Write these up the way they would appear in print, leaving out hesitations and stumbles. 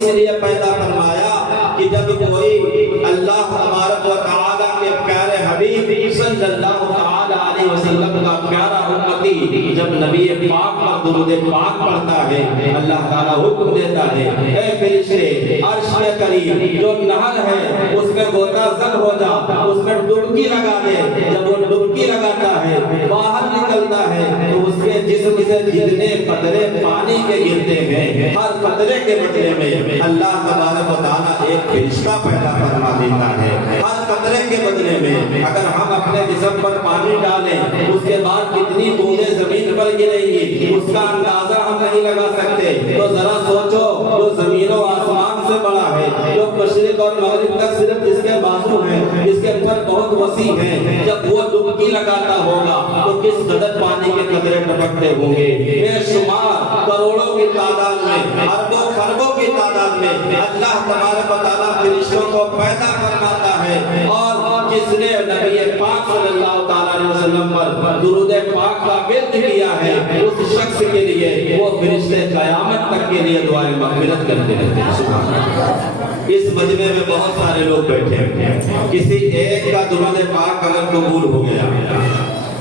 اس لیے پیدا فرمایا کہ جب کوئی اللہ تبارک و تعالیٰ کے پیارے حبیب صلی اللہ تعالیٰ علیہ وسلم کا پیارا امتی جب نبی پاک پر درود پاک پڑھتا ہے، اللہ تعالیٰ حکم دیتا ہے اے فرشتے عرش کے قریب جو نہر ہے اس میں غوطہ زن ہو جا، اس میں ڈبکی لگا دے۔ جب وہ ڈبکی لگاتا ہے باہر نکلتا ہے تو اس کے جسم سے جتنے قطرے پانی کے گرتے ہیں ہر قطرے کے بدلے میں اللہ تبارک و تعالیٰ ایک فرشتہ پیدا فرما دیتا ہے۔ ہر قطرے کے بدلے میں اگر ہم اپنے جسم پر پانی ڈالیں اس کے بعد کتنی بوندیں زمین پر گریں گی اس کا اندازہ ہم نہیں لگا سکتے۔ تو ذرا سوچو جو زمین و آسمان سے بڑا ہے، جو مشرق اور مغرب کا صرف جس کے بازو ہیں، جس کے اوپر بہت وسیع ہیں، جب وہ ڈبکی لگاتا ہوگا تو کس قدر پانی کے قطرے ٹپکتے ہوں گے۔ بے شمار کروڑوں کی تعداد میں، اربوں خربوں کی تعداد میں اللہ تبارک و تعالیٰ فرشتوں کو پیدا فرماتا ہے، اور جس نے نبی پاک صلی اللہ تعالیٰ علیہ وسلم پر درود پاک کا ورد کیا ہے اس شخص کے لیے وہ فرشتے قیامت تک کے لیے دعائیں مغفرت کرتے رہتے ہیں۔ سبحان اللہ۔ اس مجمع میں بہت سارے لوگ بیٹھے ہیں، کسی ایک کا درود پاک اگر قبول ہو گیا،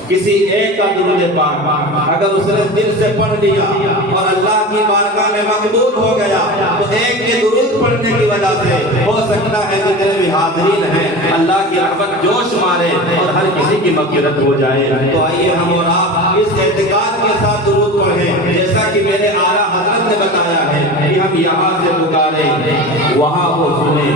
کسی ایک کا درود پاک اگر اس نے دل سے پڑھ لیا اور اللہ کی بارگاہ میں مقبول ہو گیا تو ایک کے درود پڑھنے کی وجہ سے ہو سکتا ہے کہ جتنے بھی حاضرین ہیں اللہ کی رحمت جوش مارے اور ہر کسی کی مغفرت ہو جائے۔ تو آئیے ہم اور آپ اس اعتقاد کے ساتھ درود پڑھیں جیسا کہ میرے اعلیٰ حضرت نے بتایا ہے کہ ہم یہاں سے پکاریں وہاں وہ سنیں،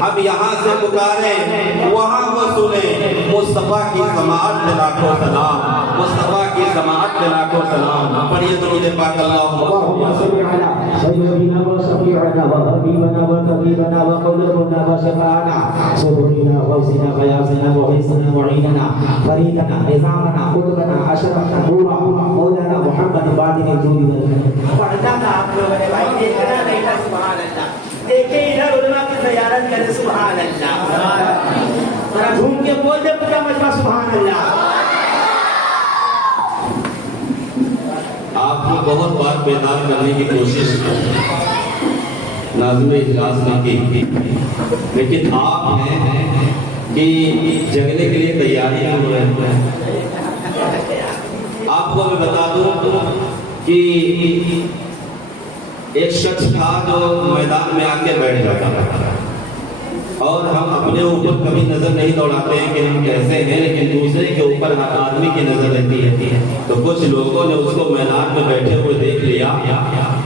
ہم یہاں سے پکاریں وہاں وہ سنیں۔ مصطفیٰ کی سماعت میں لاکھوں سلام، مصطفیٰ کی سماعت میں لاکھوں سلام۔ پڑھیے درود پاک اللہم صل علی سیدنا و شفیعنا و حبیبنا و طبیبنا و قلوبنا و شفاعنا سرورنا غوثنا غیاثنا وغیثنا معیننا فریدنا نظامنا قلوبنا اشرفنا نورا مولانا محمد بادن الجود والکرم۔ پڑھنا تھا آپ لوگوں نے بھائی، دیکھنا نہیں تھا۔ سبحان اللہ۔ دیکھیں ادھر علماء کی زیارت کریں۔ سبحان اللہ۔ ذرا گھوم کے بول دے پورا مجمع سبحان اللہ۔ آپ کو بہت بار بیدار کرنے کی کوشش کی، ناظم اجلاس نے کی، لیکن آپ ہیں کہ جگنے کے لیے تیاری نہیں ہو رہے ہیں۔ آپ کو میں بتا دوں کہ ایک شخص تھا جو میدان میں آ کے بیٹھ جاتا تھا، اور ہم اپنے اوپر کبھی نظر نہیں دوڑاتے ہیں کہ ہم کیسے ہیں، لیکن دوسرے کے اوپر ہر آدمی کی نظر رہتی ہے۔ تو کچھ لوگوں نے اس کو میدان میں بیٹھے ہوئے دیکھ لیا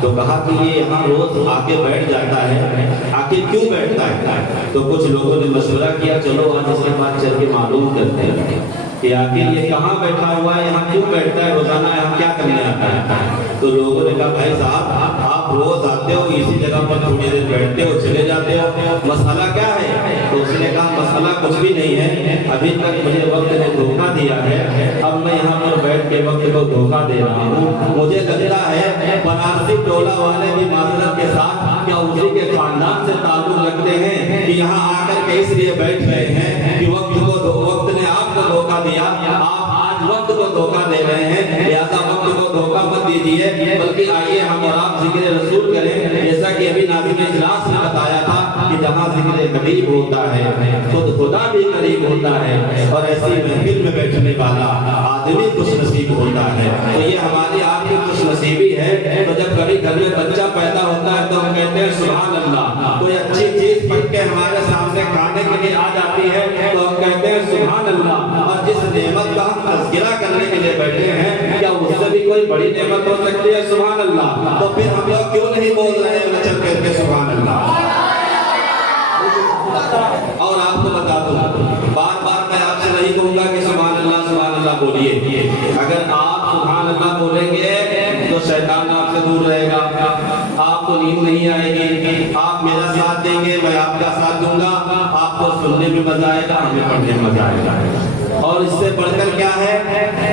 تو کہا کہ یہ یہاں روز آ کے بیٹھ جاتا ہے، آخر کیوں بیٹھتا ہے؟ تو کچھ لوگوں نے مشورہ کیا چلو آج اس کے بعد چل کے معلوم کرتے ہیں کہ آخر یہ کہاں بیٹھا ہوا ہے، یہاں کیوں بیٹھتا ہے، روزانہ یہاں کیا کرنے آتا ہے؟ تو لوگوں نے کہا بھائی صاحب آپ روز آتے ہو اسی جگہ پر تھوڑی دیر بیٹھتے ہو چلے جاتے ہو، مسئلہ کیا ہے؟ تو اس نے کہا مسئلہ کچھ بھی نہیں ہے، ابھی تک مجھے وقت نے دھوکہ دیا ہے، اب میں یہاں پر بیٹھ کے وقت کو دھوکہ دے رہا ہوں۔ مجھے لگتا ہے بنارسی ٹولہ والے بھی معذرت کے ساتھ کیا اسی کے خاندان سے تعلق رکھتے ہیں کہ یہاں آ کر کے اس لیے بیٹھ رہے ہیں کہ وقت نے آپ کو دھوکہ دیا، آپ آج وقت کو دھوکہ دے رہے ہیں، لہذا وقت کو دھوکہ مت دیجیے، بلکہ آئیے ہم اور آپ ذکر رسول کریں، جیسا کہ ابھی ناظم اجلاس نے بتایا تھا کہ جہاں ذکر قریب ہوتا ہے خود خدا بھی قریب ہوتا ہے، اور ایسی محفل میں بیٹھنے والا آدمی خوش نصیب ہوتا ہے۔ تو یہ ہماری آپ کی خوش نصیبی ہے۔ تو جب کبھی گھر میں بچہ پیدا ہوتا ہے تو ہم کہتے ہیں سبحان اللہ، کوئی اچھی چیز پڑھ کے ہمارے سامنے کھانے کے لیے آ جاتی ہے تو ہم کہتے ہیں سبحان اللہ، اور جس نعمت کا ہم تذکرہ کرنے کے لیے بیٹھے ہیں کیا اس سے بھی کوئی بڑی نعمت ہو سکتی ہے؟ سبحان اللہ۔ تو پھر ہم لوگ کیوں نہیں بول رہے ہیں چل کر کے سبحان اللہ؟ اور آپ کو بتا دوں بار بار میں آپ سے نہیں کہوں گا کہ سبحان اللہ بولیے، اگر آپ سبحان اللہ بولیں گے تو شیطان آپ سے دور رہے گا، آپ کو نیند نہیں آئے گی، آپ میرا ساتھ دیں گے میں آپ کا ساتھ دوں گا، آپ کو سننے میں مزہ آئے گا، ہمیں پڑھنے میں مزہ آئے گا۔ اور اس سے بڑھ کر کیا ہے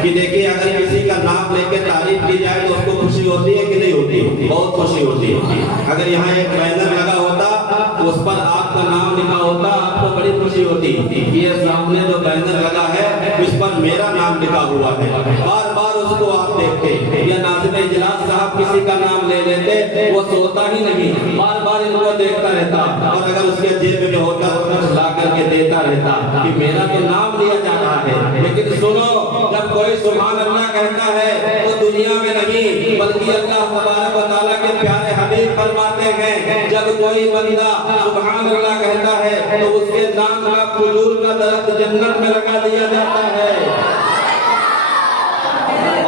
کہ دیکھیے اگر کسی کا نام لے کے تعریف کی جائے تو اس کو خوشی ہوتی ہے کہ نہیں ہوتی؟ بہت خوشی ہوتی ہے۔ اگر یہاں ایک بینر لگا ہوتا اس پر آپ کا نام لکھا ہوتا آپ کو بڑی خوشی ہوتی۔ یہ سامنے جو بینر لگا ہے اس پر میرا نام لکھا ہوا ہے، بار بار اس کو آپ دیکھتے، یا ناظم اجلاس صاحب کسی کا نام لے لیتے وہ سوتا ہی نہیں، بار بار ان کو لیتا کہ میرا تو نام لیا جا رہا ہے، لیکن سنو جب کوئی سبحان اللہ کہتا ہے تو دنیا میں نہیں بلکہ اللہ تبارک و تعالیٰ کے پیارے حبیب فرماتے ہیں جب کوئی بندہ سبحان اللہ کہتا ہے تو اس کے نام کا کھجور کا درخت جنت میں لگا دیا جاتا ہے۔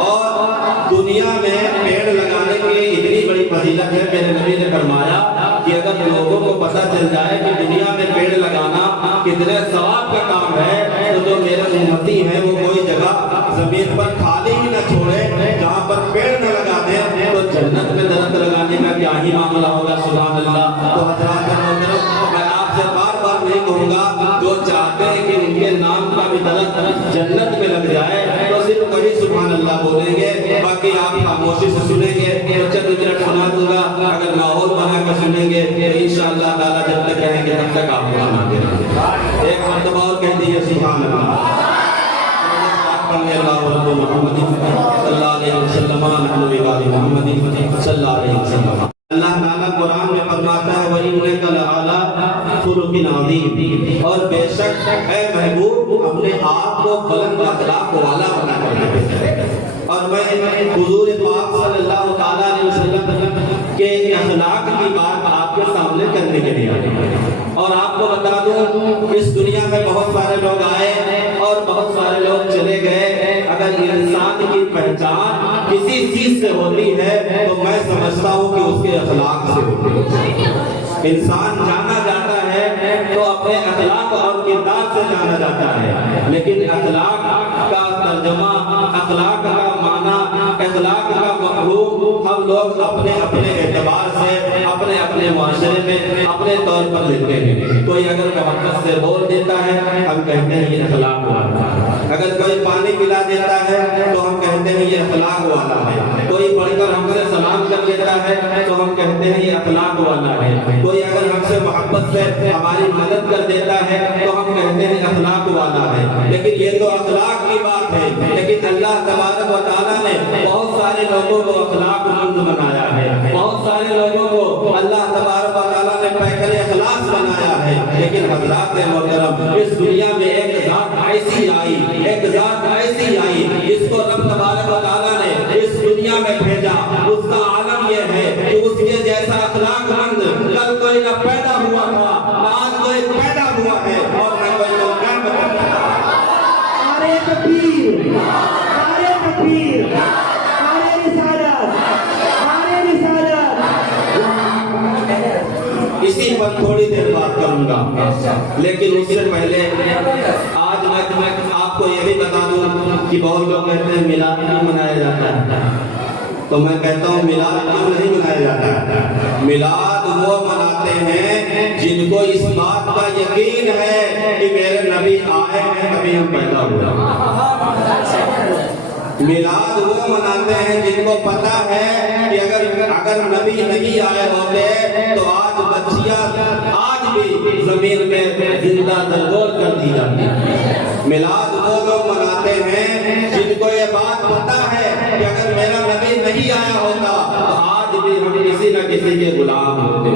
اور دنیا میں پیڑ لگانے کی اتنی بڑی فضیلت ہے، میرے نبی نے فرمایا کہ اگر لوگوں کو پتہ چل جائے کہ دنیا میں پیڑ لگانا کتنے ثواب کا کام ہے تو جو میرے امتی ہیں وہ کوئی جگہ زمین پر خالی ہی نہ چھوڑے جہاں پر پیڑ نہ لگا دیں، تو جنت میں درخت لگانے کا کیا ہی معاملہ ہوگا۔ سبحان اللہ۔ تو حضرات میں آپ سے بار بار نہیں کہوں گا، جو چاہتے ہیں کہ ان کے نام کا بھی درخت جنت میں لگ جائے تو صرف وہی سبحان اللہ بولیں گے، باقی آپ خاموشی سے سنیں گے، چند منٹ سنا دوں گا، اگر ماحول بنا کر سنیں گے انشاءاللہ تعالیٰ جب تک کہیں گے تب تک آپ کو سناتے رہیں گے۔ ایک مرتبہ اور کہہ دیجیے سبحان اللہ۔ اللہ رب محمد صلی اللہ علیہ وسلم محمد صلی اللہ علیہ وسلم۔ اللہ تعالیٰ قرآن میں فرماتا ہے وَإِنَّكَ لَعَلَىٰ خُلُقٍ عَظِيمٍ، اور بے شک اے محبوب اپنے آپ کو بلند اخلاق والا بنا کر، اور میں حضور پاک صلی اللہ تعالیٰ علیہ وسلم کے اخلاق کی بات آپ کے سامنے کرنے کے لیے آئی۔ اور آپ کو بتا دوں اس دنیا میں بہت سارے لوگ آئے اور بہت سارے لوگ چلے گئے، اگر انسان کی پہچان کسی چیز سے ہوتی ہے تو میں سمجھتا ہوں کہ اس کے اخلاق سے ہوتی ہے۔ انسان جانا جاتا ہے تو اپنے اخلاق اور کردار سے جانا جاتا ہے، لیکن اخلاق کا ترجمہ، اخلاق کا معنی، اخلاق کا مفہوم ہم لوگ اپنے اپنے اعتبار سے اپنے اپنے معاشرے میں اپنے طور پر لیتے ہیں۔ کوئی اگر محبت سے بول دیتا ہے ہم کہتے ہیں یہ اخلاق والا ہے، اگر کوئی پانی پلا دیتا ہے تو ہم کہتے ہیں یہ اخلاق والا ہے، کوئی پڑھ کر ہم سے سلام کر لیتا ہے تو ہم کہتے ہیں یہ اخلاق والا ہے، کوئی اگر ہم سے محبت سے ہماری مدد کر دیتا ہے تو ہم کہتے ہیں اخلاق والا ہے۔ لیکن یہ تو اخلاق کی بات ہے، لیکن اللہ تبارک و تعالیٰ نے بہت سارے لوگوں کو اخلاق مند بنایا ہے، بہت سارے لوگوں کو اللہ تبارک و تعالیٰ نے پیکر اخلاص بنایا ہے۔ لیکن حضرات محترم اس دنیا میں ایک ذات ایسی آئی، ایک ذات ایسی آئی جس کو رب تبارک و تعالیٰ نے اس دنیا میں بھیجا، اس کا عالم یہ ہے کہ اس کے جیسا اخلاق مند کل کوئی نہ پیدا ہوا تھا، نہ آج کوئی پیدا ہوا ہے اور نہ کوئی کو قیامت تک۔ نعرہ تکبیر، نعرہ تکبیر، نعرہ رسالت، نعرہ رسالت۔ اسی پر تھوڑی دیر بات کروں گا، لیکن اس سے پہلے آج میں آپ کو یہ بھی بتا دوں کہ بہت لوگ کہتے ہیں میلاد کیوں منایا جاتا ہے، تو میں کہتا ہوں میلاد کیوں نہیں منایا جاتا ہے۔ میلاد وہ مناتے ہیں جن کو اس بات کا یقین ہے کہ میرے نبی آئے ہیں تبھی ہم پیدا ہوئے۔ میلاد وہ مناتے ہیں جن کو پتا ہے کہ اگر نبی نہیں آئے ہوتے تو آج بچیاں آج بھی زمین میں زندہ درگور کر دی جاتی۔ میلاد وہ لوگ مناتے ہیں جن کو یہ بات پتا ہے کہ اگر میرا نبی نہیں آیا ہوتا تو آج بھی ہم کسی نہ کسی کے غلام ہوتے۔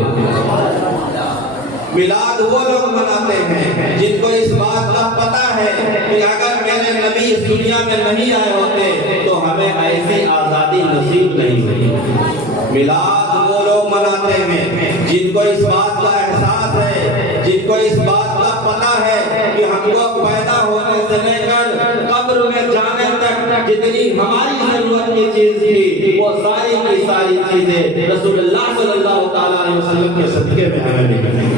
میلاد وہ لوگ مناتے ہیں جن کو اس بات کا پتا ہے کہ اگر میرے نبی اس دنیا میں نہیں آئے ہوتے تو ہمیں ایسی آزادی نصیب نہیں ہوئی۔ میلاد وہ لوگ مناتے ہیں جن کو اس بات کا احساس ہے، جن کو اس بات کا پتا ہے کہ ہم کو پیدا ہونے سے لے کر قبر میں جانے تک جتنی ہماری ضرورت کی چیز تھی وہ ساری کی ساری چیزیں رسول اللہ صلی اللہ تعالیٰ علیہ وسلم کے صدقے میں ہمیں ملیں گی۔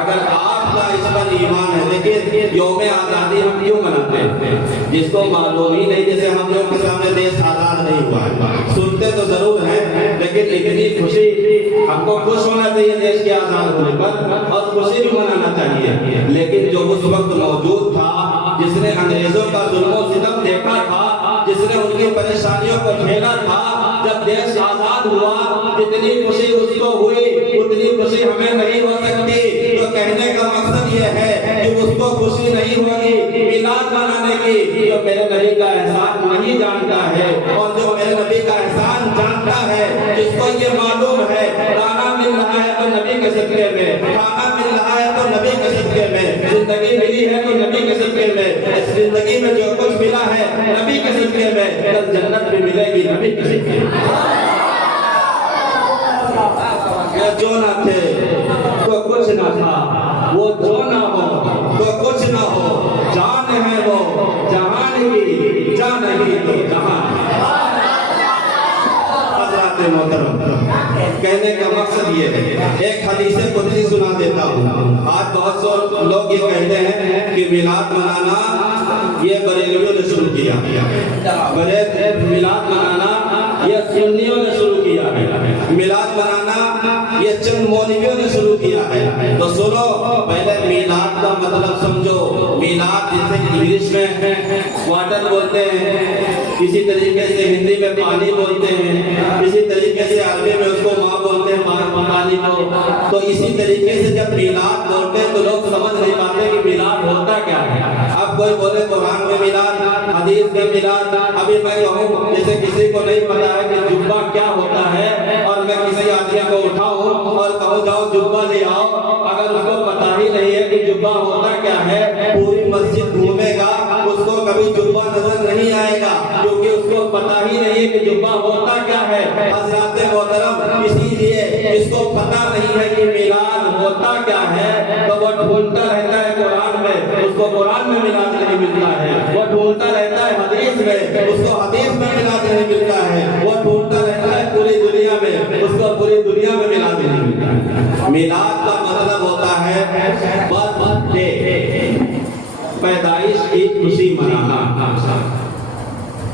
اگر آپ کا اس پر ایمان ہے، دیکھیں یوم آزادی ہم کیوں مناتے ہیں؟ جس کو معلوم ہی نہیں، جیسے ہم لوگ کے سامنے دیش آزاد نہیں ہوا ہے، سنتے تو ضرور ہیں لیکن اتنی خوشی، ہم کو خوش ہونا چاہیے دیش کے آزاد ہونے پر اور خوشی بھی منانا چاہیے، لیکن جو اس وقت موجود تھا، جس نے انگریزوں کا ظلم و ستم دیکھا تھا، جس نے ان کی پریشانیوں کو جھیلا تھا، جب دیش آزاد ہوا جتنی خوشی اس کو ہوئی اتنی خوشی ہمیں نہیں ہو سکتی۔ تو کہنے کا مقصد یہ ہے کہ اس کو خوشی نہیں ہوگی میلاد منانے کی جو میرے نبی کا احسان نہیں جانتا ہے، اور جو میرے نبی کا احسان جانتا ہے، جس کو یہ معلوم ہے کھانا مل رہا ہے تو نبی کے صدقے میں، کھانا مل رہا ہے تو نبی کے صدقے میں، زندگی ملی ہے تو نبی کے صدقے میں، اس زندگی میں جو کچھ ملا ہے نبی کے صدقے میں، کل جنت بھی ملے گی نبی کے صدقے میں۔ جو نہ تھے تو کچھ نہ تھا، وہ جو نہ ہو تو کچھ نہ ہو، جان ہے وہ جہان کی، جان نہیں تو جہان۔ حضرات محترم، کہنے کا مقصد یہ ہے، ایک حدیث قدسی سنا دیتا ہوں۔ آج بہت سے لوگ یہ کہتے ہیں کہ میلاد منانا یہ بریلویوں نے شروع کیا، میلاد منانا یہ سنیوں نے شروع کیا ہے، میلاد منانا یہ چند مولویوں نے شروع کیا ہے۔ تو سنو، پہلے میلاد کا مطلب سمجھو۔ میلاد جسے انگلش میں واٹر بولتے ہیں، اسی طریقے سے ہندی میں پانی بولتے ہیں، اسی طریقے سے عربی میں اس کو ماں بولتے ہیں، پانی کو۔ تو اسی طریقے سے جب میلاد بولتے ہیں تو لوگ سمجھ نہیں پاتے کہ میلاد ہوتا کیا ہے۔ اب کوئی بولے قرآن میں میلاد، حدیث میں میلاد۔ ابھی میں کہوں جیسے کسی کو نہیں پتا ہے کہ جبہ کیا ہوتا ہے، اور میں کسی آدمی کو اٹھاؤں اور کہوں جاؤ جبہ لے آؤ، اگر اس کو پتا ہی نہیں ہے کہ جبہ ہوتا کیا ہے، پوری مسجد گھومے گا اس کو کبھی جبہ نظر نہیں آئے گا، کیونکہ اس کو پتا ہی نہیں ہے کہ جبہ ہوتا کیا ہے۔ حضرات محترم، اسی لیے اس کو پتا نہیں ہے کہ میلاد ہوتا کیا ہے تو وہ ڈھونڈتا رہتا ہے قرآن میں، اس کو قرآن میں میلاد نہیں ملتا ہے، وہ ڈھونڈتا رہتا ہے حدیث میں، اس کو حدیث میں میلاد نہیں ملتا ہے، وہ ڈھونڈتا رہتا ہے پوری دنیا میں، اس کو پوری دنیا میں میلاد نہیں ملتا ہے۔ میلاد کا مطلب ہوتا ہے برتھ ڈے، پیدائش کی خوشی منانا۔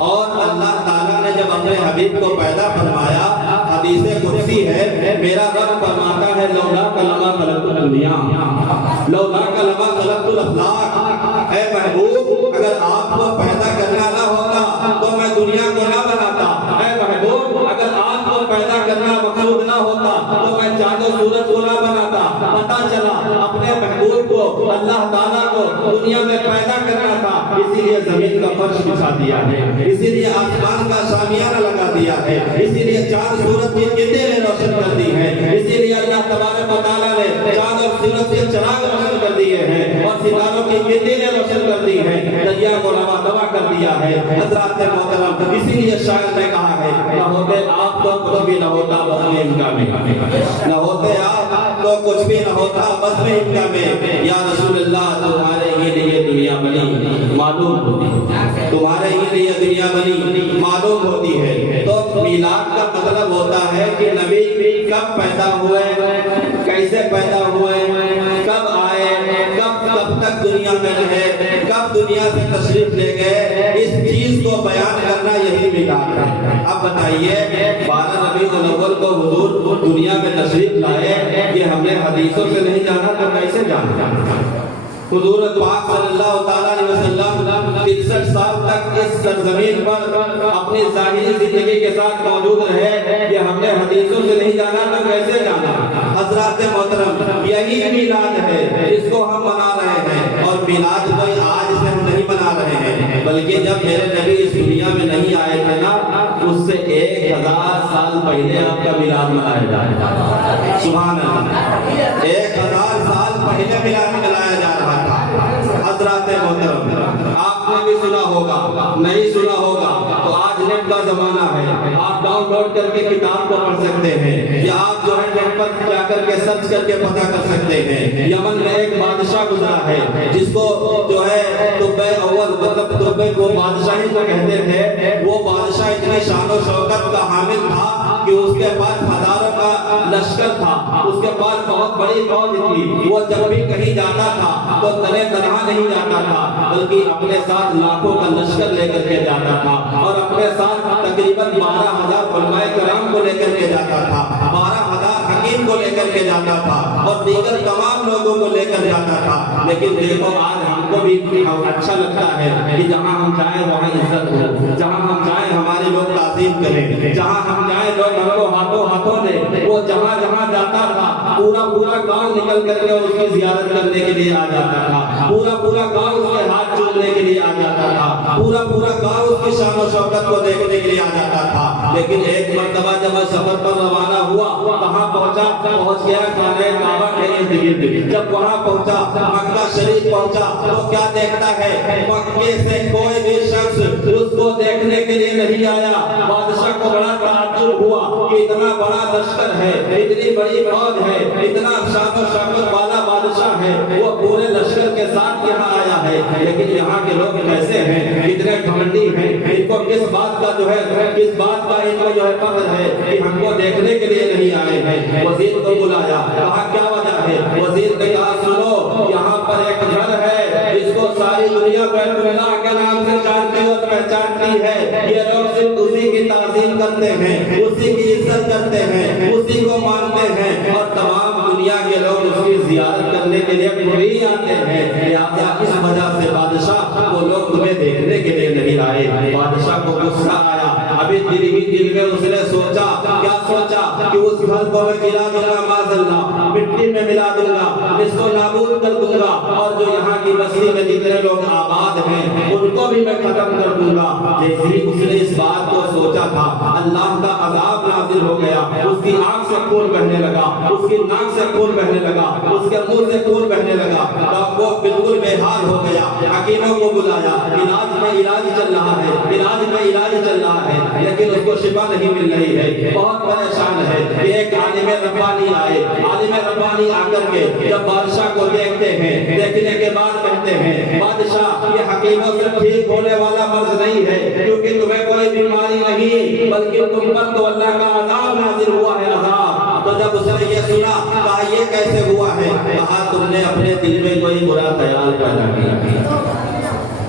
اور اللہ تعالیٰ نے جب اپنے حبیب کو پیدا فرمایا، حدیث قدسی ہے، میرا رب فرماتا ہے لولا کلمہ خلقت الدنیا، لولا کلمہ خلقت الافلاق۔ اے محبوب، اگر آپ کو پیدا کرنا نہ ہوتا تو میں دنیا کو نہ بناتا۔ اے محبوب، اگر آپ کو پیدا کرنا مقصود نہ ہوتا تو میں چاند و سورج کو نہ بناتا۔ پتہ چلا اپنے محبوب کو، اللہ تعالیٰ کو دنیا میں پیدا کرنا تھا، اسی لیے زمین کا فرش بچھا دیا ہے، اسی لیے آسمان کا شامیانہ لگا دیا ہے، اسی لیے چاند سورج کی کرنیں روشن کر دی ہیں، اسی لیے اللہ تبارک و تعالیٰ نے چاند اور سورج کے چراغ روشن کر دیے ہیں اور ستاروں کی کرنیں روشن کر دی ہیں، دریا کو رواں دوا کر دیا ہے۔ حضرات محترم، اسی لیے شاعر نے کہا ہے نہ ہوتے آپ تو کچھ بھی نہ ہوتا بس میں ان کا میں، نہ ہوتے آپ تو کچھ بھی نہ ہوتا بس میں ان کا میں۔ یا رسول اللہ، تمہارے ہی لیے دنیا بنی معلوم ہوتی ہے، تمہارے ہی لیے دنیا بنی معلوم ہوتی ہے۔ تو میلاد کا مطلب ہوتا ہے کہ نبی کب پیدا ہوئے، کیسے پیدا ہوئے، کب آئے، کب تک دنیا میں رہے، کب دنیا سے تشریف لے گئے، اس چیز کو بیان کرنا یہی میلاد ہے۔ اب بتائیے 12 ربیع الاول کو حضور دنیا میں تشریف لائے، یہ ہم نے حدیثوں سے نہیں جانا تو کیسے جانا؟ حضور پاک صلی اللہ تعالیٰ علیہ وسلم 63 سال تک اس سرزمین پر اپنی ظاہری زندگی کے ساتھ موجود رہے، یہ ہم نے حدیثوں سے نہیں جانا تو کیسے جانا؟ حضرات محترم، یہی میلاد ہے جس کو ہم منا رہے ہیں، اور میلاد کوئی آج سے ہم نہیں منا رہے ہیں، بلکہ جب میرے نبی اس دنیا میں نہیں آئے تھے نا، اس سے 1000 سال پہلے آپ کا میلاد منایا جائے۔ سبحان اللہ، 1000 سال پہلے میلاد منایا جا رہا تھا۔ حضرات محترم، آپ نے بھی سنا ہوگا، نہیں سنا ہوگا تو آج نیٹ کا زمانہ ہے، آپ ڈاؤن لوڈ کر کے کتاب کو پڑھ سکتے ہیں، یا آپ جو ہے نیٹ پر جا کر کے سرچ کر کے پتہ کر سکتے ہیں۔ یمن میں ایک بادشاہ گزرا ہے جس کو جو ہے طب اول، مطلب طب کو بادشاہی کو کہتے تھے۔ وہ بادشاہ اتنی شان و شوکت کا حامل تھا کہ اس کے پاس ہزاروں کا لشکر تھا، اس کے پاس بہت بڑی فوج تھی۔ وہ جب بھی کہیں جاتا تھا تو تنہا نہیں جاتا تھا، بلکہ اپنے ساتھ لاکھوں کا لشکر لے کر کے جاتا تھا، اور اپنے ساتھ تقریباً 12,000 علماء کرام کو لے کر کے جاتا تھا، 12,000 حکیم کو لے کر کے جاتا تھا، اور دیگر تمام لوگوں کو لے کر جاتا تھا۔ لیکن دیکھو آج ہم کو بھی اچھا لگتا ہے کہ جہاں ہم جائیں وہاں عزت ہو، جہاں ہم جائیں ہمارے لوگ تعظیم کریں، جہاں ہم جائیں لوگ ہم کو ہاتھوں دیں۔ وہ جہاں جہاں جاتا تھا پورا گاؤں نکل کر کے اس کی زیارت کرنے کے لیے آ جاتا تھا، پورا گاؤں اس کے ہاتھ چومنے کے لیے آ جاتا تھا، پورا گاؤں اس کی شان و شوکت کو دیکھنے کے لیے آ جاتا تھا۔ لیکن ایک مرتبہ جب سفر پر روانہ ہوا، کہاں پہنچ گیا؟ خانہ کعبہ کے ارد گرد. جب وہاں پہنچا مکہ شریف پہنچا تو کیا دیکھتا ہے, مکے سے کوئی بھی شخص اس کو دیکھنے کے لیے نہیں آیا. بادشاہ کو بڑا تعجب ہوا کہ اتنا بڑا لشکر ہے, اتنی بڑی فوج ہے, اتنا شان و شوکت والا بادشاہ ہے, وہ پورے لشکر کے ساتھ یہاں آیا ہے, لیکن یہاں کے لوگ کیسے ہیں, اتنے گھمنڈی ہیں, ان کو کس بات کا جو ہے, کس بات کا ان کو جو ہے فخر ہے کہ ہم کو دیکھنے کے لیے نہیں آئے ہیں. وزیر کو بلایا, کہا کیا وجہ ہے؟ وزیر نے کہا سنو, یہاں پر ایک گھر ہے جس کو ساری دنیا بیت اللہ کے نام سے جانتی اور پہچانتی ہے. یہ لوگ صرف اسی کی تعظیم کرتے ہیں, اسی کی عزت کرتے ہیں, اسی کو مانتے ہیں, اور تمام دنیا کے لوگ اس کی زیارت کرنے کے لیے پوری آتے ہیں. لہٰذا اس وجہ سے بادشاہ وہ لوگ تمہیں دیکھنے کے لیے نہیں آئے. بادشاہ کو غصہ آیا. ابھی دل میں اس نے سوچا, کیا سوچا کہ اس گھر کو میں گرا دوں گا, معاذ اللہ مٹی میں ملا دوں گا, اس کو نابود کر دوں گا, اور جو یہاں کی بستی میں جتنے لوگ آباد ہیں ان کو بھی میں ختم کر دوں گا. جیسے ہی اس نے اس بات کو سوچا تھا, اللہ کا عذاب نازل ہو گیا. اس کی آنکھ سے خون بہنے لگا, اس کی ناک سے خون بہنے لگا, اس کے منہ سے خون بہنے لگا. وہ بالکل بے حال ہو گیا. حکیموں کو بلایا, علاج میں علاج چل رہا ہے, علاج میں علاج چل رہا ہے, لیکن اس کو شفا نہیں مل رہی ہے. بہت پریشان ہے. ایک عالم ربانی آئے. عالم ربانی آ کر کے جب بادشاہ کو دیکھتے ہیں, دیکھنے کے بعد کہتے ہیں, بادشاہ یہ حکیموں سے ٹھیک ہونے والا مرض نہیں ہے, کیونکہ تمہیں کوئی بیماری نہیں, بلکہ تم پر تو اللہ کا عذاب نازل ہوا ہے, عذاب. تو جب اس نے یہ سنا, کہا یہ کیسے ہوا ہے؟ کہا تم نے اپنے دل میں کوئی برا خیال پیدا کیا.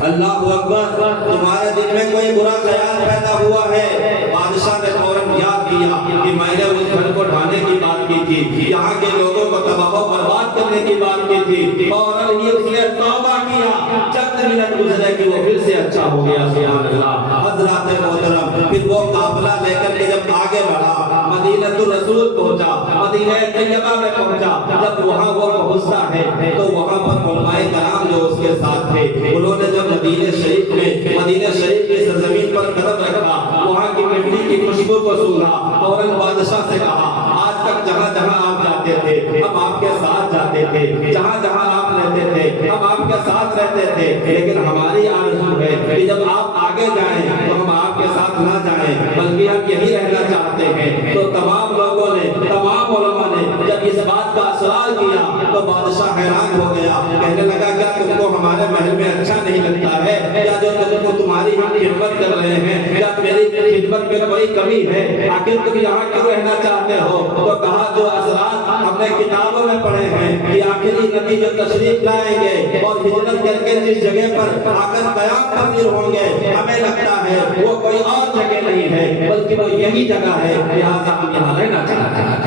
اللہ اکبر, تمہارے دل میں کوئی برا خیال پیدا ہوا ہے. بادشاہ نے فوراً یاد کیا کہ میں نے اس گھر کو ڈھانے کی بات کی تھی, یہاں کے لوگوں کو تباہ و برباد کرنے کی بات کی تھی. فوراً ہی اس نے توبہ کیا. چند منٹ گزرے کہ وہ پھر سے اچھا ہو گیا. سبحان اللہ. حضرات محترم, پھر وہ قافلہ لے کر کے جب آگے بڑھا, مدینہ الرسول پہنچا, مدینہ طیبہ میں پہنچا. جب وہاں وہ پہنچتا ہے تو وہاں پر علماء کرام جو اس کے ساتھ تھے, انہوں نے جب مدینہ شریف میں, مدینہ شریف کی سرزمین پر قدم رکھا, وہاں کی مٹی کی خوشبو کو سونگا, فوراً بادشاہ سے کہا, آج تک جہاں جہاں آپ جاتے تھے ہم آپ کے ساتھ جاتے تھے, جہاں جہاں آپ رہتے تھے ہم آپ کے ساتھ رہتے تھے, لیکن ہماری آرزو ہے کہ جب آپ آگے جائیں تو ہم آپ کے ساتھ نہ جائیں, بلکہ ہم یہی رہنا چاہتے ہیں. تو تمام لوگوں نے, تمام علماء نے جب اس بات کا اصرار کیا تو بادشاہ حیران ہو گیا. کہنے لگا, کیا تم کو ہمارے محل میں اچھا نہیں لگتا ہے؟ کیا جو تم کو تمہاری ہم خدمت کر رہے ہیں, کیا میری خدمت میں کوئی کمی ہے؟ آخر تم یہاں کیوں رہنا چاہتے ہو؟ تو کہا, جو اثرات ہم نے کتابوں میں پڑھے ہیں کہ آخری نبی جو تشریف لائیں گے اور ہجرت کر کے جس جگہ پر آ کر قیام پذیر ہوں گے, ہمیں لگتا ہے وہ کوئی اور جگہ نہیں ہے بلکہ وہ یہی جگہ ہے, لہٰذا ہم یہاں رہنا چاہتے ہیں.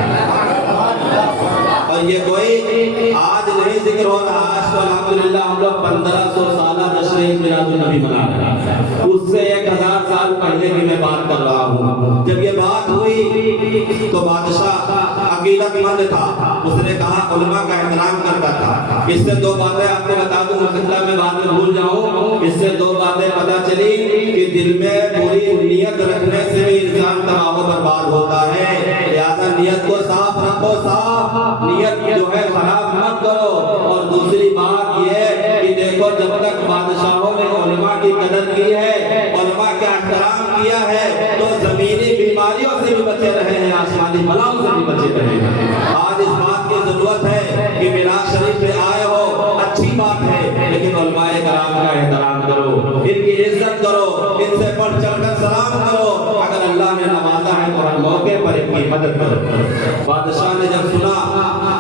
اور یہ کوئی آج نہیں ذکر ہو رہا, آج تو الحمدللہ ہم لوگ 1500 سالہ جشن میلاد النبی منا رہے ہیں. اس سے 1000 سال پہلے کی میں بات کر رہا ہوں. جب یہ بات ہوئی تو بادشاہ عقیدت مند تھا, اس نے کہا, علماء کا احترام کرتا تھا. اس سے 2 باتیں آپ کو بتا دوں, مطلب میں بعد میں بھول جاؤں. اس سے 2 باتیں پتہ چلی کہ دل میں پوری نیت رکھنے سے بھی انسان تباہ و برباد ہوتا ہے. لہذا نیت کو صاف رکھو, صاف نیت جو ہے خراب مت کرو. اور دوسری بات یہ کہ دیکھو, جب تک بادشاہوں نے علماء کی قدر کی ہے, علماء کا احترام کیا ہے, تو زمینی بیماریوں سے بھی بچے رہے ہیں, آسمانی بلاؤں سے بھی بچے رہے ہیں. آج اس بات کی ضرورت ہے کہ میراث شریف میں آئے ہو, اچھی بات ہے, لیکن علماء کرام کا احترام کرو, ان کی عزت کرو, ان سے بڑھ چڑھ کر سلام کرو. اگر اللہ نے نوازا ہے تو ہر موقع پر ان کی مدد کرو. بادشاہ نے جب سنا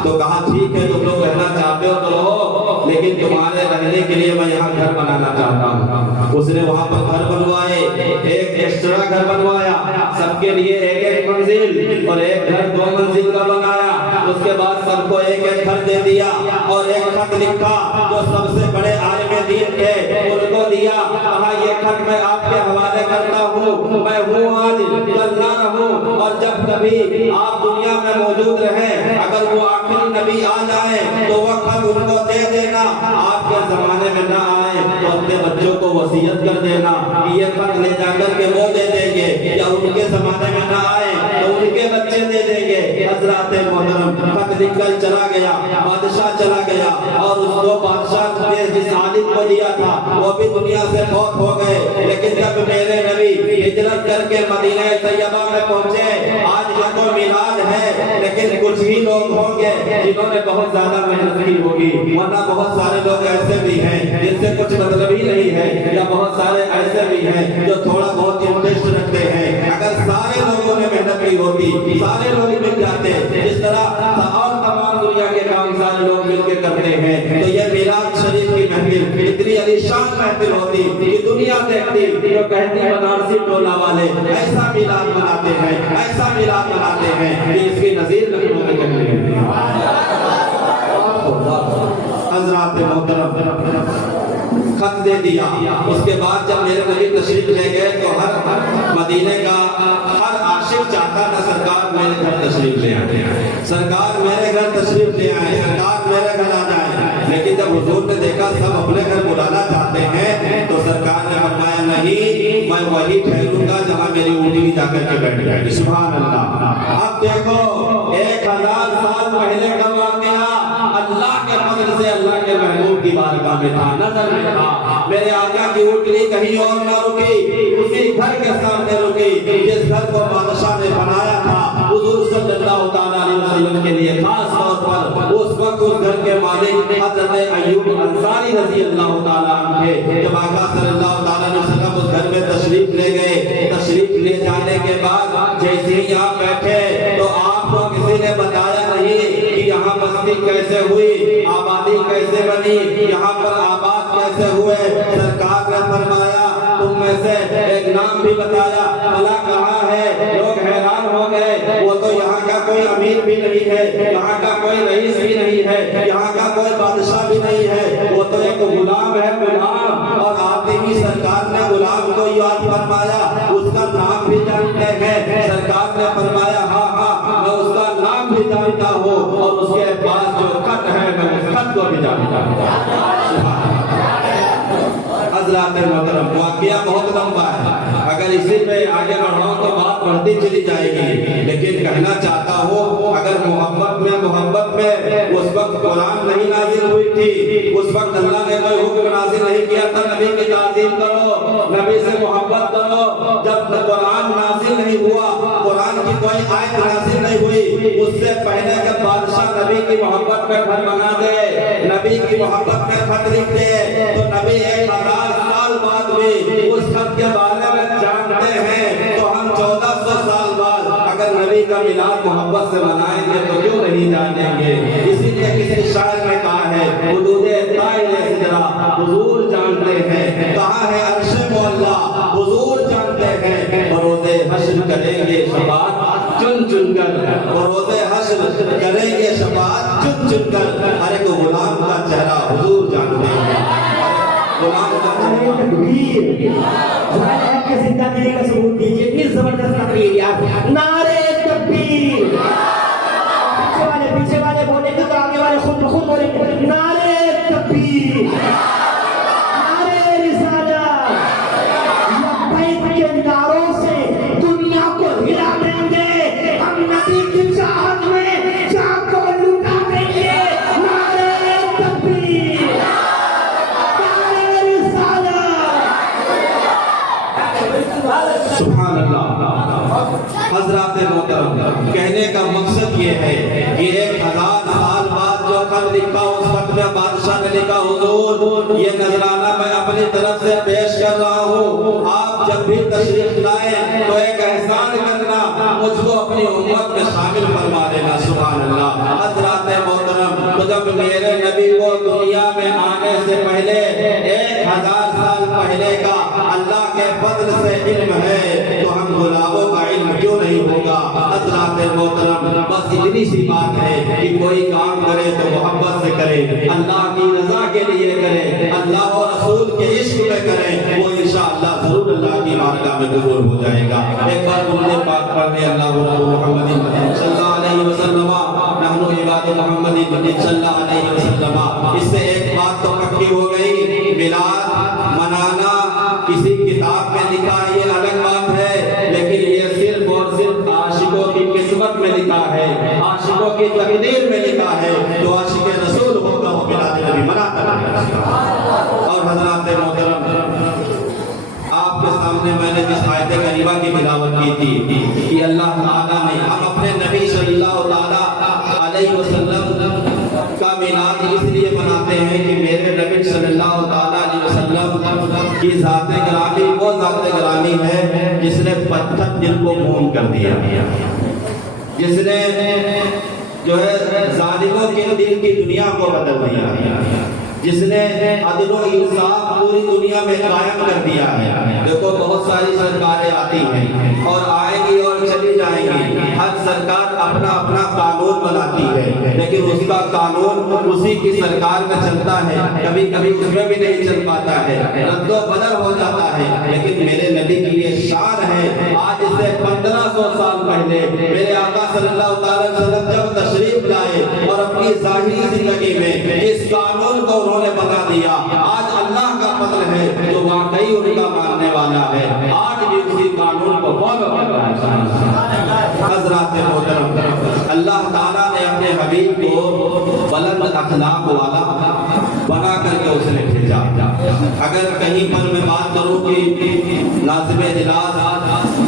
تو کہا, ٹھیک ہے, تم لوگ رہنا چاہتے ہو تو رہو, لیکن تمہارے رہنے کے لیے میں یہاں گھر بنانا چاہتا ہوں. اس نے وہاں پر گھر بنوائے, ایک ایکسٹرا گھر بنوایا, سب کے لیے ایک ایک منزل, اور ایک گھر 2 منزل کا بنایا. اس کے بعد سب کو ایک ایک گھر دے دیا, اور ایک خط لکھا جو سب سے بڑے عالم دین تھے ان کو دیا. کہا, یہ خط میں آپ کے حوالے کرتا ہوں, میں ہوں آج, کل نہ رہوں, اور جب کبھی آپ دنیا میں موجود رہیں, اگر وہ آخری نبی آ جائے تو وہ خط ان کو دے دینا. آپ کے زمانے میں نہ آئے تو اپنے بچوں کو وصیت کر دینا کہ یہ خط لے جا کر کے وہ دے دیں گے, یا ان کے زمانے میں نہ آئے تو ان کے بچے بچے دے دیں گے۔ حضرات محترم خط لکھ کر چلا گیا، بادشاہ چلا گیا، اور اس کو بادشاہ نے جس عالم کو دیا تھا وہ بھی دنیا سے فوت ہو گئے۔ لیکن جب میرے نبی ہجرت کر کے مدینہ طیبہ میں پہنچے، آج یوم میلاد ہے، لیکن کچھ ہی لوگ ہوں گے جنہوں نے بہت زیادہ محنت کی ہوگی، ورنہ بہت سارے لوگ ایسے بھی ہیں جن سے کچھ مطلب ہی نہیں ہے، یا بہت سارے ایسے بھی ہیں جو تھوڑا بہت انٹرسٹ رکھتے ہیں۔ اگر سارے لوگوں نے محنت کی ہوتی، سارے لوگ مل جاتے جس طرح اور تمام دنیا کے کام سارے لوگ مل کے کرتے ہیں، تو یہ میلاد شریف کی محفل اتنی علی شان محفل ہوتی کہ دنیا دیکھتی جو کہتی بنارسی ٹولہ والے ایسا میلاد مناتے ہیں، ایسا میلاد مناتے ہیں کہ اس کی نظیر لکھنؤ میں کہیں نہیں۔ حضرات محترم خط دے دیا، اس کے بعد جب میرے نبی تشریف لے گئے تو ہر مدینے کا ہر عاشق چاہتا تھا سرکار میرے گھر تشریف لے آئے، سرکار میرے گھر تشریف لے آئے، سرکار میرے گھر آ جائیں۔ لیکن جب حضور نے دیکھا سب اپنے گھر بلانا چاہتے ہیں تو سرکار نے فرمایا نہیں، میں وہی ٹھہروں گا جہاں میری اونٹنی جا کر کے بیٹھ جائے گی۔ سبحان اللہ۔ اب دیکھو 1000 سال پہلے کا واقعہ اللہ کے فضل سے اللہ کے محبوب کی بارگاہ میں تھا، نظر میں تھا۔ میرے آقا کی اونٹنی کہیں اور نہ رکی، اسی گھر کے سامنے رکی جس گھر کو بادشاہ نے بنایا تھا حضور صلی اللہ تعالیٰ علیہ وسلم کے لیے خاص طور پر۔ اس وقت اس گھر کے مالک حضرت ایوب انصاری رضی اللہ تعالیٰ عنہ تھے۔ جب آقا صلی اللہ تعالیٰ علیہ وسلم اس گھر میں تشریف لے گئے، تشریف لے جانے کے بعد جیسے ہی یہاں بیٹھے تو آپ کو کسی نے بتایا نہیں کہ یہاں بستی کیسے ہوئی، آبادی کیسے بنی، یہاں پر آباد کیسے ہوئے۔ سرکار نے فرمایا تم میں سے ایک نام بھی بتایا، فلاں کہاں ہے؟ لوگ حیران ہو گئے، وہ تو یہاں کا کوئی امیر بھی نہیں ہے، یہاں کا کوئی رئیس بھی نہیں ہے، یہاں کا کوئی بادشاہ بھی نہیں ہے، وہ تو ایک غلام ہے، غلام۔ اور آتے ہی سرکار نے غلام کو یاد فرمایا، اس کا نام بھی جانتے ہیں؟ سرکار نے فرمایا ہاں ہاں میں اس کا نام بھی جانتا ہوں، اور اس کے پاس جو خط ہے میں اس خط کو بھی جانتا ہوں۔ حضرات محترم واقعہ بہت لمبا ہے، اگر اسی پہ آگے بڑھاؤں تو بات بڑھتی چلی جائے گی، لیکن کہنا چاہتا ہوں اگر محبت میں اس وقت قرآن نہیں نازل ہوئی تھی، اس وقت اللہ نے کوئی حکم نازل نہیں کیا تھا نبی کی تعظیم کرو، نبی سے محبت کرو۔ جب قرآن نازل نہیں ہوا، قرآن کی کوئی آیت نازل نہیں ہوئی، اس سے پہلے جب بادشاہ نبی کی محبت میں گھر بنا دے، نبی کی محبت میں خط لکھ دے، تو نبی 1000 سال بعد بھی اس خط کے بارے میں جانتے ہیں، تو ہم 1400 سال بعد اگر نبی کا میلاد محبت سے منائیں گے تو کیوں نہیں جانیں گے؟ اسی لیے کسی شاعر نے کہا ہے حدود طائل سجرا حضور جانتے ہیں، کہاں ہے عرش مولا حضور جانتے ہیں، بروز حشر کریں گے شفاعت چن چن کر، بروز حشر کریں گے شفاعت چن چن کر، ہر ایک غلام کا چہرہ حضور جانتے ہیں۔ آپ کے زندہ دلی کا ثبوت دیجیے، اتنی زبردست تقریر یار، نعرے تکبیر۔ پیچھے والے بولے گے تو آگے والے خود بخود بولیں گے نعرے تکبیر، نعرے رسالت۔ لبیک کے نعروں سے دنیا کو ہلا دیں گے، ہم نبی کی چاہت میں جان کو لٹا دیں گے۔ نعرے تکبیر، سبحان اللہ۔ حضرات محترم کہنے کا مقصد یہ ہے کہ 1000 سال بعد جو خط لکھا اس خط میں بادشاہ نے لکھا حضور یہ نذرانہ میں اپنی طرف سے پیش کر رہا ہوں، آپ جب بھی تشریف لائیں تو ایک احسان کرنا، مجھ کو اپنی امت میں شامل فرما دینا۔ سبحان اللہ۔ حضرات محترم تو جب میرے نبی کو دنیا میں آنے سے پہلے 1000 سال پہلے کا اللہ کے فضل سے علم ہے تو ہم غلاموں کا علم کیوں نہیں ہوگا؟ حضرات محترم بس اتنی سی بات ہے کہ کوئی کام کرے تو محبت سے کرے، اللہ کی رضا کے لیے کرے، اللہ اور رسول کے عشق میں کرے، وہ انشاءاللہ ضرور اللہ کی بارگاہ میں قبول ہو جائے گا۔ ایک بار درود پاک پڑھنے اللہ محمد صلی اللہ علیہ وسلم، نحن عباد محمد صلی اللہ علیہ وسلم۔ اس سے ایک بات تو پکی ہو گئی، میلاد منانا کسی کتاب میں لکھا یہ الگ بات ہے، لیکن یہ صرف اور صرف عاشقوں کی قسمت میں کی تقدیر میں لکھا ہے جو عاشق رسول ہوگا وہ میلاد نبی مناتا رہے گا۔ اور حضرات محترم، آپ کے سامنے میں نے جس آیت کریمہ کی تلاوت کی تھی کہ اللہ تعالیٰ نے، ہم اپنے نبی صلی اللہ تعالیٰ علیہ وسلم کا میلاد اس لیے مناتے ہیں کہ میرے نبی صلی اللہ تعالیٰ علیہ وسلم کی ذات گرامی وہ ذات گرامی ہے جس نے پتھر دل کو موم کر دیا، جس نے جو ہے ظالموں کے دل کی دنیا کو بدل دیا، جس نے عدل و انصاف پوری دنیا میں قائم کر دیا ہے۔ دیکھو بہت ساری سرکاریں آتی ہیں اور آئیں گی اور چلی جائیں گی، ہر سرکار اپنا اپنا قانون بناتی ہے، لیکن اس کا قانون اسی کی سرکار میں چلتا ہے، کبھی کبھی اس میں بھی نہیں چل پاتا ہے، رد و بدل ہو جاتا ہے۔ لیکن میرے نبی کی یہ شان ہے، آج سے 1500 سال پہلے میرے آقا صلی اللہ علیہ وسلم جب تشریف لائے اور اپنی ظاہری زندگی میں اس قانون کو انہوں نے بتا دیا، آج اللہ کا فضل ہے جو واقعی ان کا ماننے والا ہے، آج بھی اسی قانون کو فالو کر رہا ہے۔ حضرات محترم، اللہ تعالیٰ نے اپنے حبیب کو بلند اخلاق والا بنا کر کے اس نے بھیجا۔ اگر کہیں پر میں بات کروں کہ ناظم اجلاس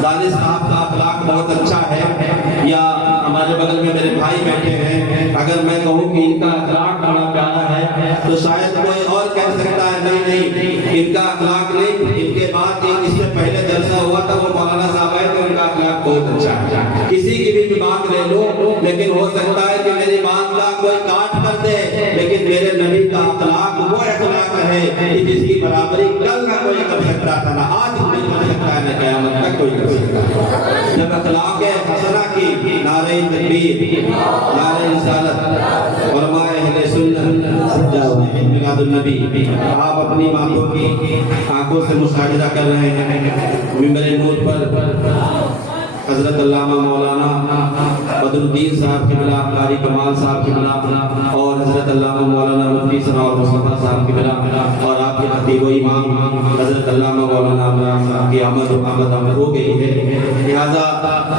دانش صاحب کا اخلاق بہت اچھا ہے، یا ہمارے بغل میں میرے بھائی بیٹھے ہیں، اگر میں کہوں کہ ان کا اخلاق بڑا پیارا ہے تو شاید کوئی اور کہہ سکتا ہے نہیں ان کا اخلاق نہیں، ان کے بعد اس سے پہلے جلسہ ہوا تھا وہ مولانا صاحب ہے تو ان کا اخلاق بہت اچھا ہے۔ کسی کی بھی بات لے لو، لیکن ہو سکتا ہے کہ میری بات کا کوئی کاٹ کر دے، لیکن میرے نبی کا اخلاق وہ اخلاق ہے کہ جس کی برابری کل نہ کوئی کر سکتا تھا، نہ آج کوئی کر سکتا ہے، نہ قیامت تک کوئی کر سکتا ہے۔ جب اخلاق حسنہ کی نعرہ تکبیر، نعرہ رسالت، علماء اہل سنت، میلاد النبی، آپ اپنی آنکھوں کی آنکھوں سے مشاہدہ کر رہے ہیں۔ ممبر نور پر حضرت علامہ مولانا بدر الدین صاحب قبلہ، قاری کمال صاحب قبلہ، اور حضرت علامہ مولانا مفتی ثناء المصطفیٰ صاحب قبلہ، اور آپ کے خطیب و امام حضرت علامہ مولانا عمران صاحب کی آمد ہو گئی ہے، لہٰذا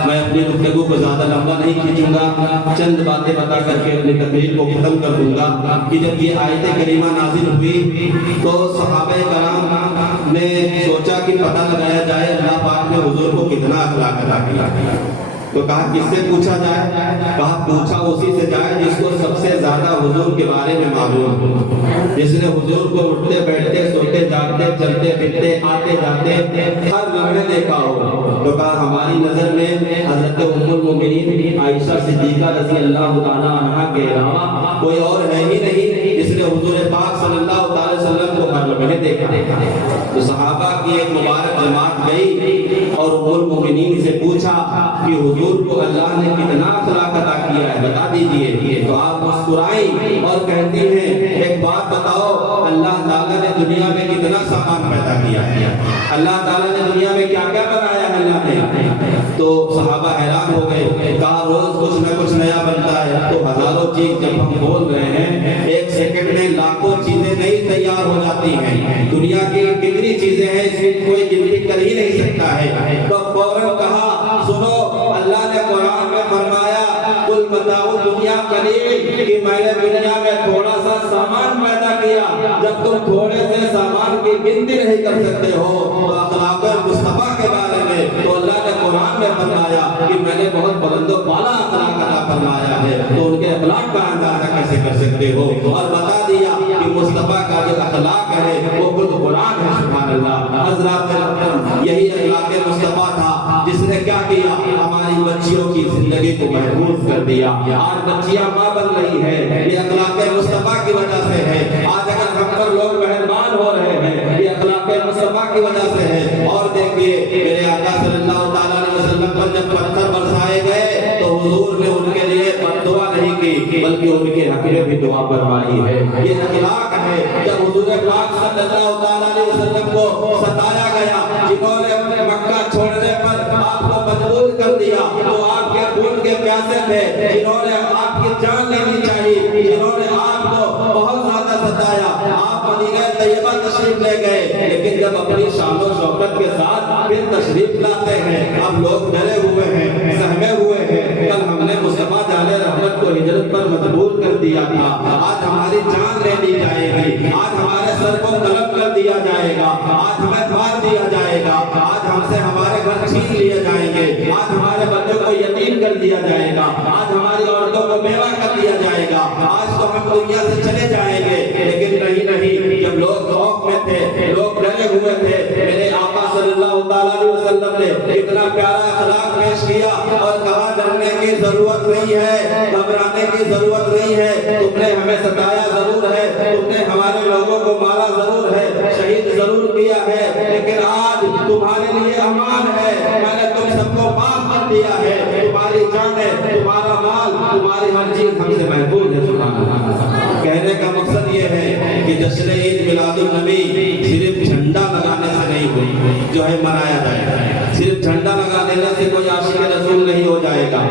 میں اپنی گفتگو کو زیادہ لمبا نہیں کھینچوں گا، چند باتیں بتا کر کے اپنی تقریر کو ختم کر دوں گا کہ جب یہ آیت کریمہ نازل ہوئی تو صحابہ کرام نے سوچا کہ پتہ لگایا جائے اللہ پاک نے حضور کو کتنا اخلاق عطا کیا، تو کہا کس سے پوچھا جائے؟ کہا پوچھا اسی سے جائے جس کو سب سے زیادہ حضور کے بارے میں معلوم ہو، جس نے حضور کو اٹھتے بیٹھتے سوتے جاگتے چلتے پھرتے آتے جاتے ہر لمحے دیکھا ہو۔ تو کہا ہماری نظر میں حضرت ام المؤمنین عائشہ صدیقہ رضی اللہ تعالیٰ عنہا کے علاوہ کوئی اور ہے ہی نہیں جس نے حضور پاک صلی اللہ علیہ وسلم کو ہر لمحے دیکھا۔ تو صحابہ کی ایک مبارک جماعت گئی اور ام المؤمنین سے پوچھا کہ حضور کو اللہ نے کتنا اخلاق عطا کیا ہے بتا دیجئے۔ تو آپ مسکرائی اور کہتی ہیں ایک بات بتاؤ، اللہ تعالیٰ نے دنیا میں کتنا سامان پیدا کیا ہے، اللہ تعالیٰ نے دنیا میں کیا کیا بنایا ہے اللہ نے؟ تو صحابہ حیران ہو گئے، کہا روز کچھ نہ کچھ نیا بنتا ہے، تو ہزاروں چیز جب ہم بول رہے ہیں ایک سیکنڈ میں لاکھوں چیزیں نہیں تیار ہو جاتی ہیں، دنیا کی کتنی چیزیں ہیں اس کی کوئی گنتی کر ہی نہیں سکتا ہے۔ تو فوراً کہا سنو، اللہ نے قرآن میں فرمایا کل متاع دنیا قلیل، کہ میں نے دنیا میں تھوڑا سا سامان پیدا کیا، جب تم تھوڑے سے سامان کی گنتی نہیں کر سکتے ہو تو اخلاق مصطفیٰ کے بارے میں تو اللہ نے قرآن میں فرمایا کہ میں نے بہت بلند و بالا اخلاق عطا فرمایا ہے، تو ان کے اخلاق کا اندازہ کیسے کر سکتے ہو؟ اور بتا دیا کہ مصطفیٰ کا جو اخلاق ہے وہ خود قرآن ہے۔ سبحان اللہ۔ حضرات یہی اخلاق مصطفیٰ تھا جس نے کیا کیا، ہماری بچیوں کی زندگی کو محفوظ کر دیا۔ آج بچیاں ماں بن رہی ہے، یہ اخلاق مصطفیٰ کی وجہ سے ہے۔ آج اگر ہم پر لوگ مہربان ہو رہے ہیں یہ اخلاق مصطفیٰ کی وجہ سے ہے۔ اور دیکھیے میرے آقا صلی اللہ تعالیٰ علیہ وسلم پر جب پتھر برسائے گئے تو حضور نے ان کے لیے دعا نہیں کی بلکہ ان کے حق میں بھی دعا فرمائی ہے۔ یہ اخلاق ہے۔ جب حضور پاک صلی اللہ تعالیٰ علیہ وسلم کو ستایا گیا، جنہوں نے اپنے مکہ چھوڑنے پر آپ کو مجبور کر دیا، تو آپ کے خون کے پیاسے تھے، جنہوں نے آپ کی جان لینی چاہیے، جنہوں نے آپ کو بہت زیادہ ستایا، آپ مدینہ طیبہ تشریف لے گئے، لیکن جب اپنی شان و شوکت کے ساتھ پھر تشریف لاتے ہیں. اب لوگ ڈرے ہوئے ہیں, سہمے ہوئے ہیں. کل ہم نے مصطفیٰ جان رحمت کو ہجرت پر مجبور کر دیا تھا, آج ہماری جان لے لی جائے گی, آج ہمارے سر کو قلم کر دیا جائے گا, آج ہمیں مار دیا جائے گا, آج ہم سے ہمارے گھر چھین لیے جائیں گے, آج ہمارے بچوں کو یتیم کر دیا جائے گا, آج ہماری عورتوں کو بیوہ کر دیا جائے گا, آج تو ہم دنیا سے چلے جائیں گے. لیکن نہیں, جب لوگ خوف میں تھے, لوگ ڈرے ہوئے تھے, میرے آقا صلی اللہ تعالیٰ علیہ وسلم نے اتنا پیارا اخلاق پیش کیا اور کہا ڈرنے کی ضرورت نہیں ہے, گھبرانے کی ضرورت نہیں ہے. تم نے ہمیں ستایا ضرور ہے, تم نے ہمارے لوگوں کو مارا ضرور ہے, شہید ضرور کیا ہے, لیکن آج تمہارے لیے امان ہے. میں نے تم سب کو معاف کر دیا ہے. تمہاری جان ہے, تمہارا مال, تمہاری ہر چیز ہم سے محفوظ ہے. سبحان اللہ. کہنے کا مقصد یہ ہے کہ جشن عید میلاد النبی صرف جھنڈا لگانے سے نہیں ہوئی, جو ہے منایا جائے. صرف جھنڈا لگا دینے سے کوئی عاشق رسول نہیں ہو جائے گا.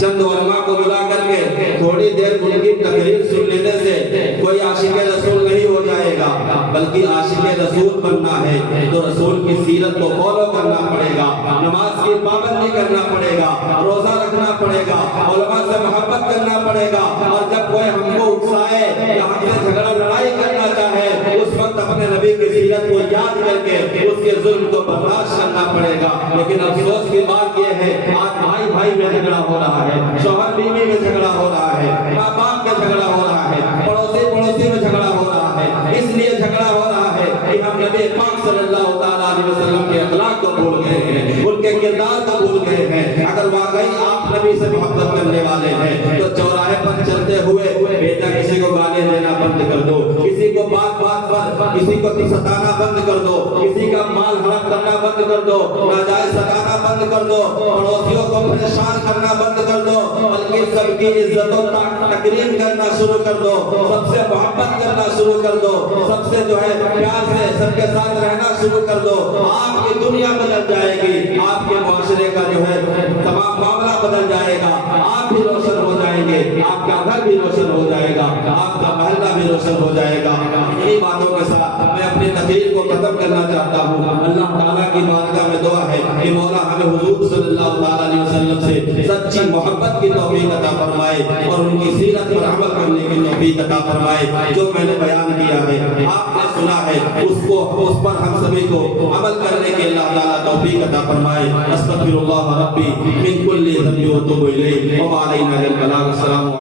چند علماء کو بلا کر کے تھوڑی دیر ان کی تقریر سن لینے سے کوئی عاشق رسول نہیں ہو جائے گا, بلکہ عاشق رسول بننا ہے تو رسول کی سیرت کو فالو کرنا پڑے گا, نماز کی پابندی کرنا پڑے گا, روزہ رکھنا پڑے گا, علماء سے محبت کرنا پڑے گا. اور جب کوئی ہم کو اکسائے یا ہم سے جھگڑا لڑائی کرنا چاہے, اس وقت اپنے نبی کی سیرت کو یاد کر کے اس کے ظلم کو برداشت کرنا پڑے گا. لیکن افسوس کی بات یہ ہے, آج بھائی بھائی میں جھگڑا ہو رہا ہے, شوہر بیوی میں جھگڑا ہو رہا ہے, ماں باپ میں جھگڑا ہو رہا ہے, پڑوسی پڑوسی میں جھگڑا ہو رہا ہے. اس لیے جھگڑا ہو رہا ہے کہ ہم نبی پاک صلی اللہ تعالیٰ علیہ وسلم کے اخلاق کو بھول گئے ہیں, ان کے کردار کو بھول گئے ہیں. اگر واقعی آپ نبی سے محبت کرنے والے ہیں تو چوراہے پر چلتے ہوئے بیٹا کسی کو گالی دینا بند کر دو, کسی کو بات بات پر کسی کو ستانا بند کر دو, کسی کا مال حرام کرنا بند کر دو, ناجائز ستانا بند کر دو, پڑوسیوں کو پریشان کرنا بند کر دو, بلکہ سب کی عزت و تکریم کرنا شروع کر دو, سب سے محبت کرنا شروع کر دو, سب سے جو ہے پیار سے سب کے ساتھ رہنا شروع کر دو. آپ کی دنیا بدل جائے گی, آپ کے معاشرے کا جو ہے تمام معاملہ بدل جائے گا, آپ بھی روشن ہو جائیں گے, آپ کا گھر بھی روشن ہو جائے گا, آپ کا محلہ بھی روشن ہو جائے گا. انہی باتوں کے ساتھ میں اپنی تقریر کو ختم کرنا چاہتا ہوں. اللہ تعالیٰ کی بارگاہ میں دعا ہے کہ مولا ہمیں حضور صلی اللہ تعالیٰ علیہ وسلم سے سچی محبت کی توفیق عطا فرمائے اور ان کی سیرت پر عمل کرنے کی توفیق عطا فرمائے. جو میں نے بیان کیا ہے, آپ نے سنا ہے, اس پر ہم سبھی کو عمل کرنے کی اللہ تعالیٰ توفیق عطا فرمائے. استغفر اللہ ربی من کل ذنب و اتوب الیہ وما علینا الا البلاغ. السلام